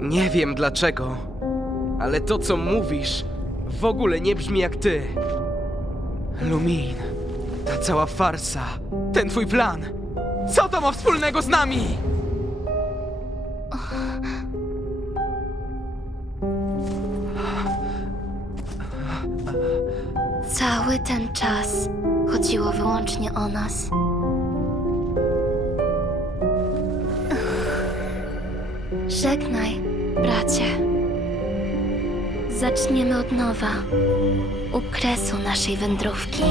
Nie wiem dlaczego, ale to co mówisz w ogóle nie brzmi jak ty. Lumin, ta cała farsa, ten twój plan. Co to ma wspólnego z nami? Cały ten czas chodziło wyłącznie o nas. Żegnaj, bracie. Zaczniemy od nowa, u kresu naszej wędrówki.